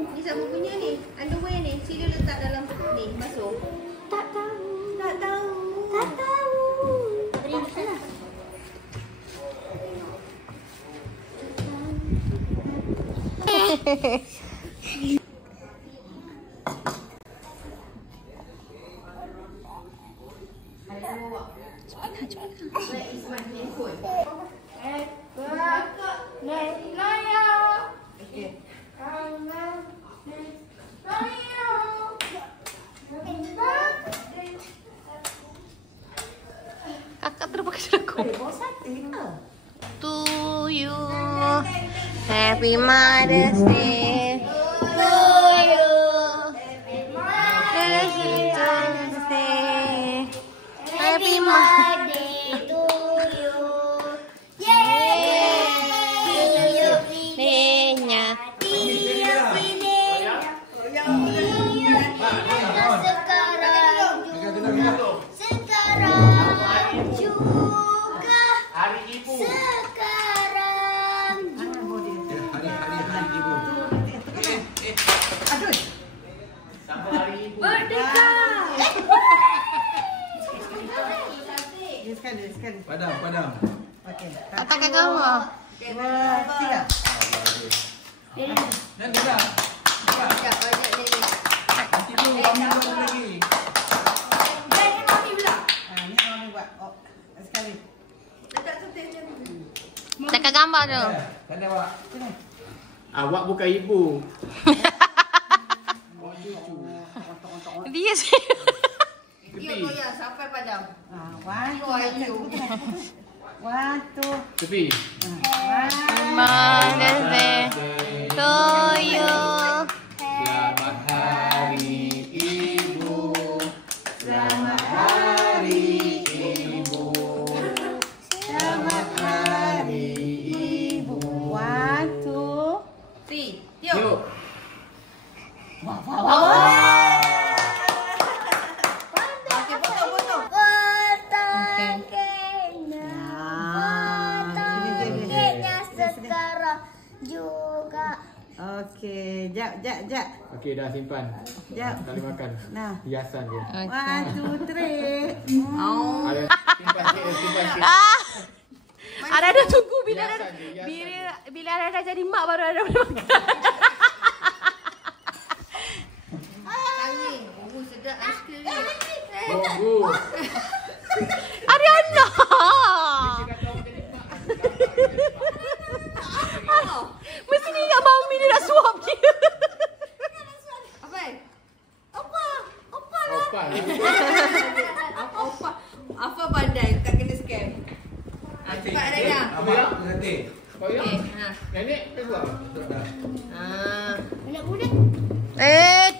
Ni siapa punya ni? Underwear ni. Sila letak dalam ni. Masuk. Tak tahu. Tak tahu. Tak tahu. Beri salah. Kakak terpakai lagu. To you, Happy Mother's Day. To you, Mother's Day. Happy Mother's Day to you. Yeay. Day-nya. Sekarang juga. Hari Ibu. Sekarang Hari Ibu. Aduh. Sampai Hari Ibu. Merdeka. Sekali. Padam. Okey. Kakak kamu. 2, 3. Dan dah. Sekejap, ajak dia ni. Nanti dulu ambil lagi. Ni mami pula. Ni mami buat. Oh, sekali. Letak sotes dia. Kakak gambar tu. Tanda awak. Sini. Awak bukan ibu. Dia sih. Ya, goyang sampai padam. One, two. Tepi. Mother's Day to you. Selamat Hari Ibu. Selamat Hari Ibu. Selamat Hari Ibu. One, two. 3. Yuk. Okey, potong. keknya sekarang juga. Okey, jap. Okey, dah simpan. Jap. Kali makan. Nah. Hiasan dia. One, two, three. Ada simpan sikit. Ada tunggu bila Hiasan ada dia. bila ada jadi mak baru ada boleh makan. Angin. Oh, sedap aiskrim ni. Tunggu. Ariana. Mesti ni ingat mami dia nak suap dia. Apa pandai tak kena scam. Cepat Raya. Apa ya? Nanti. Kau ya? Ha. Nenek ke keluar? Budak-budak.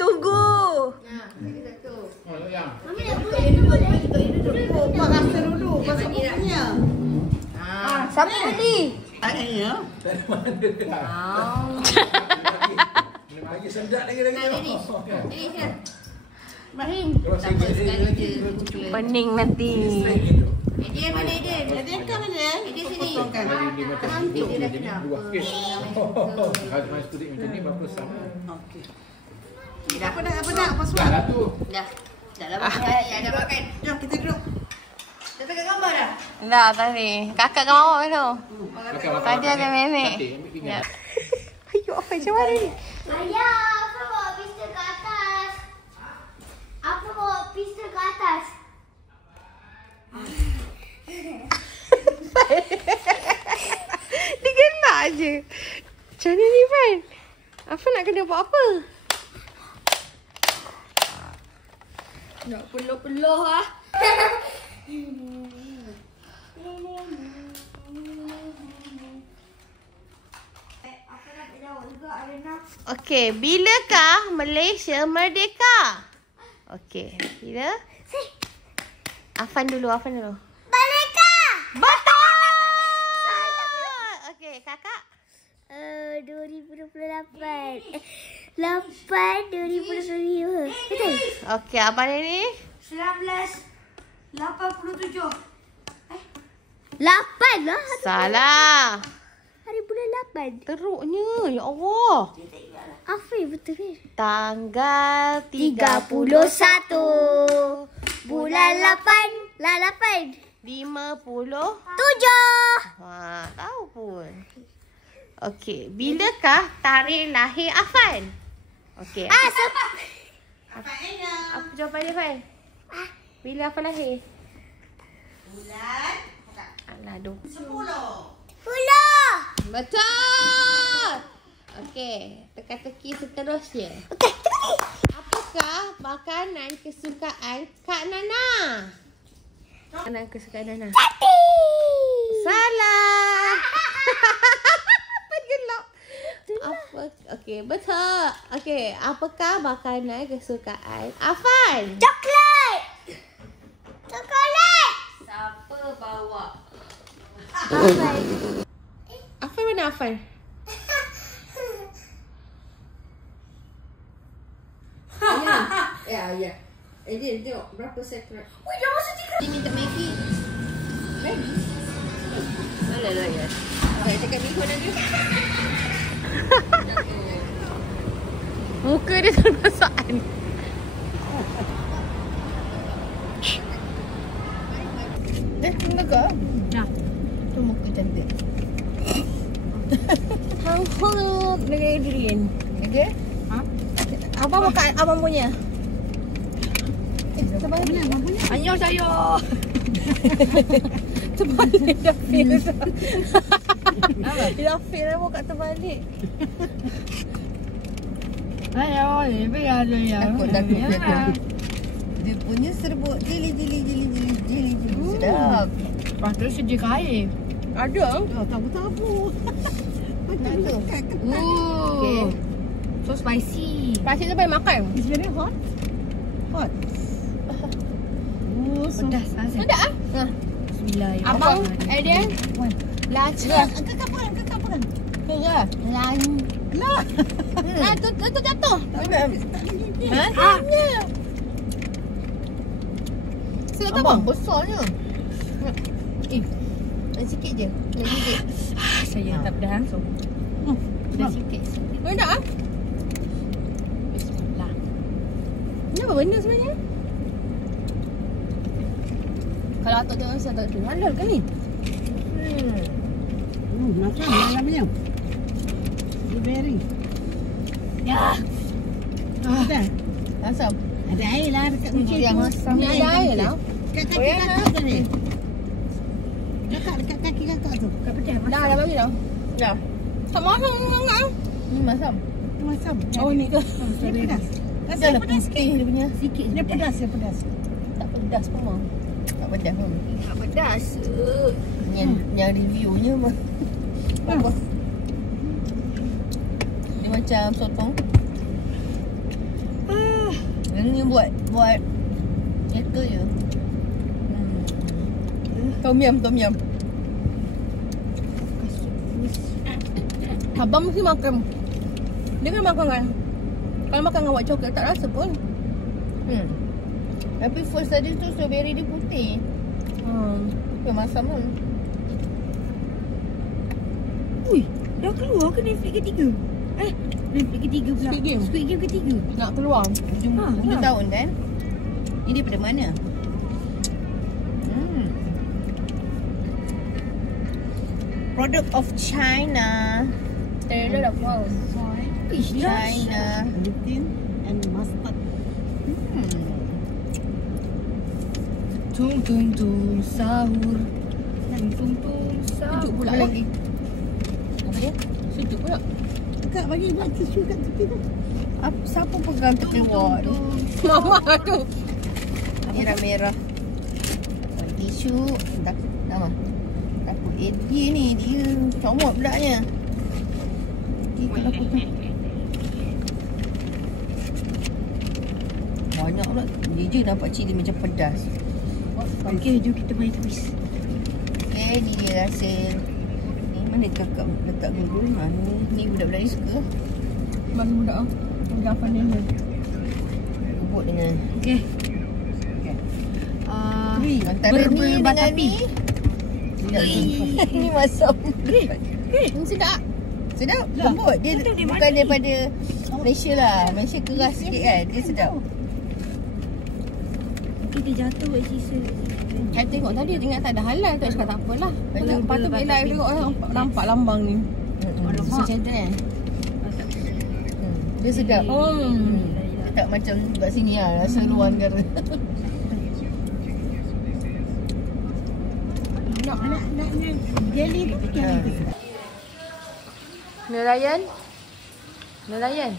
Tunggu. Nah, lagi satu. Oh, yang. Mami nak budak. Pak rasa dulu. Pasal bukunya. Siapa tadi? Ayah. Dari mana dia? Lagi sedap lagi. Nah, ini. Ini kan. Ibrahim. Kalau Tak apa, sikit sekali lagi. je. Pening nanti. Eden mana Eden? Jadi kan mana? Eden sini. Potongkan. Dia macam Cantik dia dah jadi kenal. dua sikit. Kalau main studik macam ni berapa sama? Okey. Dah. Apa dah? Dah Password. lah tu. Dah. Dah lah makan. Ya, dah makan. Jom kita duduk. Dah pegang gambar dah? Dah tadi. Kakak ke mama tu. Makan. Tadi ada nenek. Cantik, ambil pinggan. Ayo apa macam mana ni? Ayah, apa bawa pistol ke atas? Apa bawa pistol ke atas? Dia kena je. Macam mana ni Fan? Apa nak kena buat apa? Nak peluh-peluh ah. Okey, bilakah Malaysia merdeka? Okey, bila? Afan dulu. Merdeka! Betul! Okey, kakak? 2028. 2025. Betul? Okey, apa ni? 1987. 8 lah. Salah. hari bulan 8. Teruknya. Ya Allah. Afri betul kan? Tanggal 31 bulan 8. Lah 8. 50. 7. Wah, tahu pun. Okey, bilakah tarikh lahir Afan? Okey. Apa jawapan dia, Fan? Bila Afan lahir? Bulan Alah, 10. betul. Okey, teka-teki seterusnya. Apakah makanan kesukaan Kak Nana? Makanan kesukaan Nana. Salah. Gelap. Apa? Okey, betul. Okey, apakah makanan kesukaan Afan? Coklat. Siapa bawa? Afan mana Afan? Ya. Dia tengok berapa sekrap. Dia minta Maggi. Maggi? Mana lah ya? Awak cakap ni mana dia? Muka dia termasaan. Tengok ke? Nah, tu muka cantik. Hang dengan Adrian. Okey? Ha? Abang makan abang punya. Terbalik. Anyo saya. Terbalik dah feel. Dah feel dah kat terbalik. Ayo, lebih ada ya. Takut. Dia punya serbuk jeli. Sedap. Lepas tu sedia kain. Ada. Tabu. Nak tu. Okay. So spicy. Pasal tu boleh makan. It's very hot. Hot. Pedas asal. Ada ah? Bismillahirrahmanirrahim. Abang Adrian. Laca. Kakak pegang. Kira. Lah. Tu jatuh. Ha? Silakan Abang bang. besarnya. Sikit je. Nak gigit. Saya tak pedas langsung. Dah sikit. Mana ah? Bismillah. Ni apa benda sebenarnya? Kalau atuk tengok saya tak tahu. Halal ke ni? Macam dalamnya. Blueberry. Ya. Ada. Asam. Ada air lah dekat kunci Yang tu. asam Ni ada air lah. Dekat kaki kakak tu ni. Dekat kaki kakak tu. Kak pedas. Dah bagi dah. Dah. Tak mahu sangat. Ni masam. Masam. Oh ni ke? Dia pedas. Dah lah putih dia punya. Sikit. Dia pedas. Tak pedas pun mah. Tak pedas pun. Tak pedas. Yang reviewnya mah. Apa? Dia macam sotong. Ini buat itu je. Tom yum. Abang mesti makan. Dia kan makan kan. Kalau makan dengan white chocolate tak rasa pun. Tapi first tadi tu strawberry dia putih. Dia masam pun. Ui, dah keluar ke Netflix ketiga? Netflix ketiga pula. Squid Game. Squid Game ketiga. Nak keluar. Hujung tahun kan? Ini daripada mana? Product of China. Trailer dah keluar. China. Gluten and mustard. Tung sahur. Tung sahur. Sejuk pula lagi. Apa dia? Sejuk pula. Kak bagi buat tisu kat tepi tu. Siapa pegang tepi wad? Mama tu. Merah-merah. Tisu. Takut dia ni. Dia comot pulaknya. Dia ketakutan. Banyak pula. Dia je nampak cili macam pedas. Okey, jom kita main kuis. Okay, ni dia hasil. Ni mana kakak letak dulu. Ni budak-budak ni suka. Bagi budak ah. Budak apa ni? Bubuk dengan Okey. antara ni dengan ni. Ni masam. sikit. Sedap. Sedap. Lembut. Dia bukan daripada Malaysia lah. Malaysia keras sikit kan. Dia sedap. Kita jatuh kat sisa. Saya tengok tadi ingat tak ada halal tu cakap tak apalah. Lepas tu bila live tengok nampak lambang ni. Macam tu kan. Dia sedap. Dia tak macam kat sini lah. Rasa luar negara. Nak jelly tu pakai apa? Nelayan. Nelayan.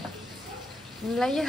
Nelayan.